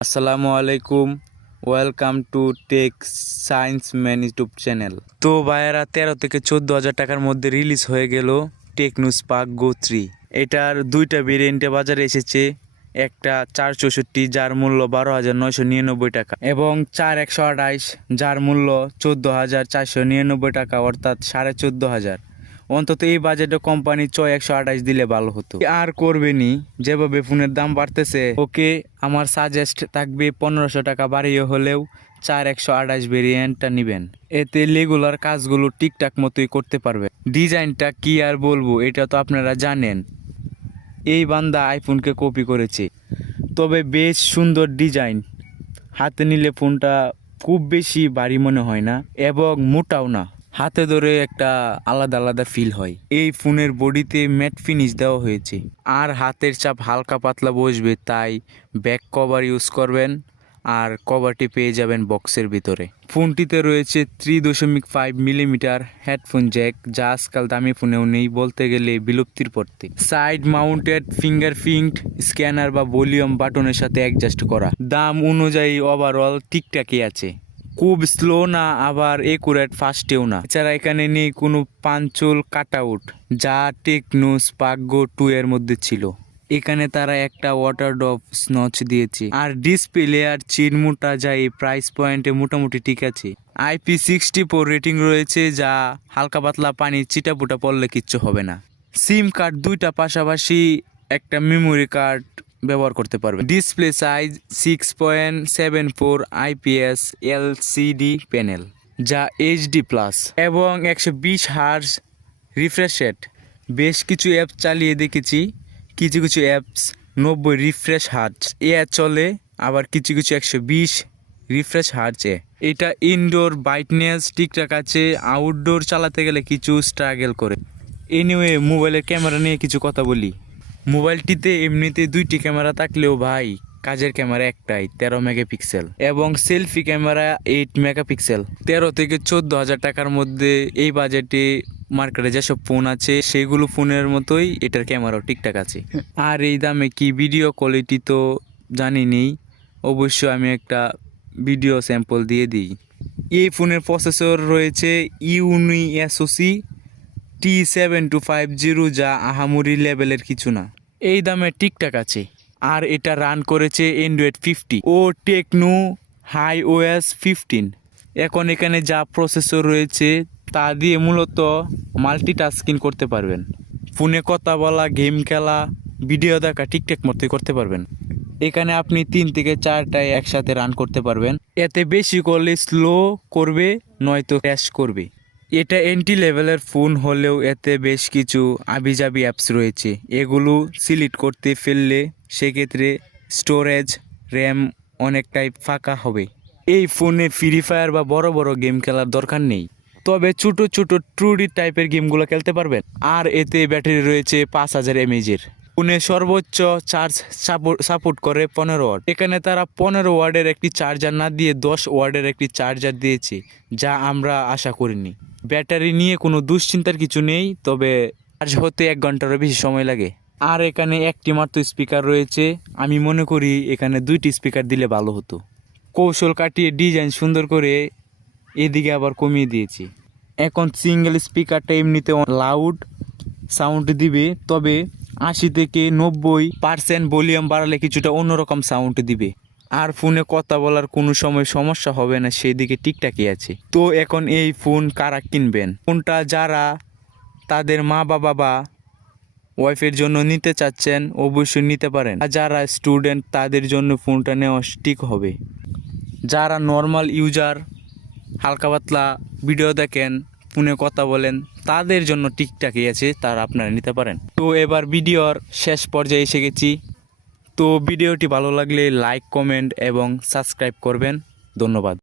আসসালামু আলাইকুম। Welcome to Tech Science Man YouTube channel. তো ভাইয়েরা 13 থেকে 14 হাজার টাকার মধ্যে রিলিজ হয়ে গেল টেকনো স্পার্ক গো 3। এটার দুইটা ভেরিয়েন্টে বাজারে এসেছে, একটা 464 যার মূল্য 12,999 টাকা এবং 4128 যার মূল্য 14,499 টাকা, অর্থাৎ 14,500। অন্তত এই বাজেটে কোম্পানি 128 দিলে ভালো হতো। আর করবেনি, যেভাবে ফোনের দাম বাড়তেছে, ওকে আমার সাজেস্ট থাকবে 1500 টাকা বাড়িয়ে হলেও 4128 ভেরিয়েন্টটা নেবেন। এতে রেগুলার কাজগুলো ঠিকঠাক মতোই করতে পারবে। ডিজাইনটা কি আর বলবো, এটা তো আপনারা জানেন। এই বান্দা আইফোনকে কপি করেছে, তবে বেশ সুন্দর ডিজাইন। হাতে নিলে ফোনটা খুব বেশি ভারী মনে হয় না এবং মোটাও না, হাতে ধরে একটা আলাদা আলাদা ফিল হয়। এই ফোনের বডিতে ম্যাট ফিনিশ দেওয়া হয়েছে আর হাতের চাপ হালকা পাতলা বসবে, তাই ব্যাক কভার ইউজ করবেন আর কভারটি পেয়ে যাবেন বক্সের ভিতরে। ফোনটিতে রয়েছে 3.5 মিলিমিটার হেডফোন জ্যাক, যা আজকাল দামি ফোনেও নেই, বলতে গেলে বিলুপ্তির পথে। সাইড মাউন্টেড ফিঙ্গারপ্রিন্ট স্ক্যানার বা ভলিউম বাটনের সাথে অ্যাডজাস্ট করা। দাম অনুযায়ী ওভারঅল ঠিকঠাকই আছে, খুব স্লো না আবার একুরেট ফাস্টেও না। এছাড়া এখানে নেই কোনো পাঞ্চল কাট আউট, যা টেকনো স্পার্ক গো 2 এর মধ্যে ছিল। এখানে তারা একটা ওয়াটার ড্রপ নচ দিয়েছে আর ডিসপ্লে আর চিরমুটা, যা এই প্রাইস পয়েন্টে মোটামুটি ঠিক আছে। IP64 রেটিং রয়েছে, যা হালকা পাতলা পানি চিটাপুটা পড়লে কিচ্ছু হবে না। সিম কার্ড দুইটা, পাশাপাশি একটা মেমোরি কার্ড ব্যবহার করতে পারবে। Display size 6.74 IPS LCD panel, যা HD+ এবং 120 হার্জ রিফ্রেশ রেট। বেশ কিছু অ্যাপ চালিয়ে দেখেছি, কিছু কিছু অ্যাপস 90 রিফ্রেশ হার্জ এ চলে, আবার কিছু কিছু 120 রিফ্রেশ হার্জে। এটা ইনডোর ব্রাইটনেস ঠিকঠাক আছে, আউটডোর চালাতে গেলে কিছু স্ট্রাগল করে। এনিওয়ে, মোবাইলের ক্যামেরা নিয়ে কিছু কথা বলি। মোবাইলটিতে এমনিতে দুইটি ক্যামেরা থাকলেও ভাই, কাজের ক্যামেরা একটাই 13 মেগাপিক্সেল এবং সেলফি ক্যামেরা 8 মেগাপিক্সেল। 13 থেকে 14 হাজার টাকার মধ্যে এই বাজেটে মার্কেটে যেসব ফোন আছে সেগুলো ফোনের মতোই এটার ক্যামেরাও ঠিকঠাক আছে। আর এই দামে কি ভিডিও কোয়ালিটি তো জানি নেই, অবশ্য আমি একটা ভিডিও স্যাম্পল দিয়ে দিই। এই ফোনের প্রসেসর রয়েছে ইউনি এসওসি T7250, যা আহামরি লেভেলের কিছু না, এই দামে ঠিকঠাক আছে। আর এটা রান করেছে অ্যান্ড্রয়েড 50 ও টেকনো HiOS 15। এখন এখানে যা প্রসেসর রয়েছে তা দিয়ে মূলত মাল্টিটাস্কিং করতে পারবেন। ফোনে কথা বলা, গেম খেলা, ভিডিও দেখা ঠিকঠাক মতোই করতে পারবেন। এখানে আপনি 3 থেকে 4টায় একসাথে রান করতে পারবেন। এতে বেশি করলে স্লো করবে, নয়তো ক্র্যাশ করবে। এটা এন্ট্রি লেভেলের ফোন হলেও এতে বেশ কিছু আবিজাবি অ্যাপস রয়েছে, এগুলো সিলেক্ট করতে ফেললে সেক্ষেত্রে স্টোরেজ, র্যাম অনেকটাই ফাঁকা হবে। এই ফোনে ফ্রি ফায়ার বা বড় বড় গেম খেলার দরকার নেই, তবে ছোট ছোট 2D টাইপের গেমগুলো খেলতে পারবেন। আর এতে ব্যাটারি রয়েছে 5000 mAh। ফোনে সর্বোচ্চ চার্জ সাপোর্ট করে 15 ওয়াট। এখানে তারা 15 ওয়াটের একটি চার্জার না দিয়ে 10 ওয়াটের একটি চার্জার দিয়েছে, যা আমরা আশা করিনি। ব্যাটারি নিয়ে কোনো দুশ্চিন্তার কিছু নেই, তবে চার্জ হতে 1 ঘন্টারও বেশি সময় লাগে। আর এখানে একটি মাত্র স্পিকার রয়েছে, আমি মনে করি এখানে 2টি স্পিকার দিলে ভালো হতো। কৌশল কাটিয়ে ডিজাইন সুন্দর করে এদিকে আবার কমিয়ে দিয়েছি। এখন সিঙ্গেল স্পিকারটা এমনিতে লাউড সাউন্ড দিবে, তবে 80 থেকে 90% ভলিউম বাড়ালে কিছুটা অন্যরকম সাউন্ড দিবে। আর ফোনে কথা বলার কোনো সময় সমস্যা হবে না, সেই দিকে ঠিকঠাকই আছে। তো এখন এই ফোন কারা কিনবেন? ফোনটা যারা তাদের মা বাবা বা ওয়াইফের জন্য নিতে চাচ্ছেন অবশ্যই নিতে পারেন। আর যারা স্টুডেন্ট তাদের জন্য ফোনটা নেওয়া ঠিক হবে। যারা নর্মাল ইউজার, হালকা পাতলা ভিডিও দেখেন, ফোনে কথা বলেন, তাদের জন্য ঠিকঠাকই আছে, তারা আপনারা নিতে পারেন। তো এবার ভিডিওর শেষ পর্যায়ে এসে গেছি। তো ভিডিওটি ভালো লাগলে লাইক, কমেন্ট এবং সাবস্ক্রাইব করবেন। ধন্যবাদ।